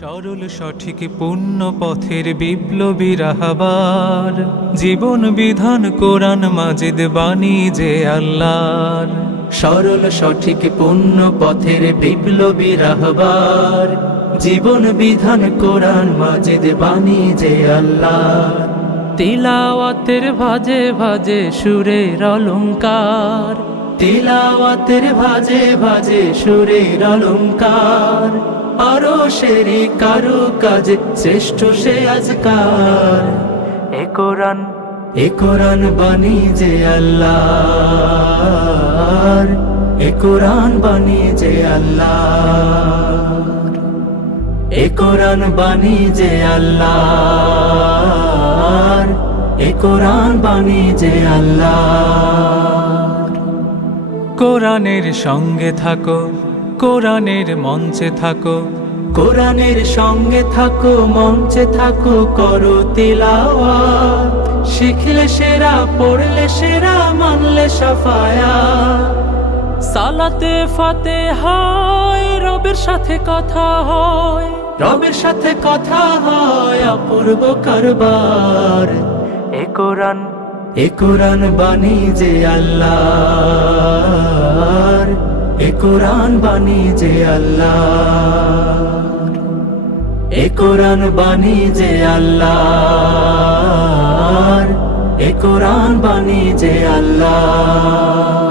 সরল সঠিক পূর্ণ পথের বিপ্লবী রাহবার, জীবন বিধান কোরআন মাজিদ বাণী যে আল্লাহর। সরল সঠিক পূর্ণ পথের বিপ্লবী রাহবার, জীবন বিধান কোরআন মাজিদ বাণী যে আল্লাহর। তিলাওয়াতের ভাজে ভাজে সুরের অলংকার, তিলাওয়াতের ভাজে ভাজে সুরের অলংকার। আরো সেরি কারু কাজ শ্রেষ্ঠ সে আজকার। এ কোরআন বাণী যে আল্লাহর, এ কোরআন বাণী যে আল্লাহর। এ কোরআন বাণী যে আল্লাহর, এ কোরআন বাণী যে আল্লাহর। কোরআনের সঙ্গে থাকো, কোরআনের মঞ্চে থাকো, কোরআনের সঙ্গে থাকো, মঞ্চে থাকো, করো তিলাওয়াত। শিখলে সেরা, পড়লে সেরা, মানলে সাফায়াত। সালাতে ফাতিহায় রবের সাথে কথা হয়, রবের সাথে কথা হয়, অপূর্ব কারবার। এ কোরআন বাণী যে আল্লাহর, এ কোরআন বাণী যে আল্লাহর। এ কোরআন বাণী যে আল্লাহর, এ কোরআন বাণী যে আল্লাহর।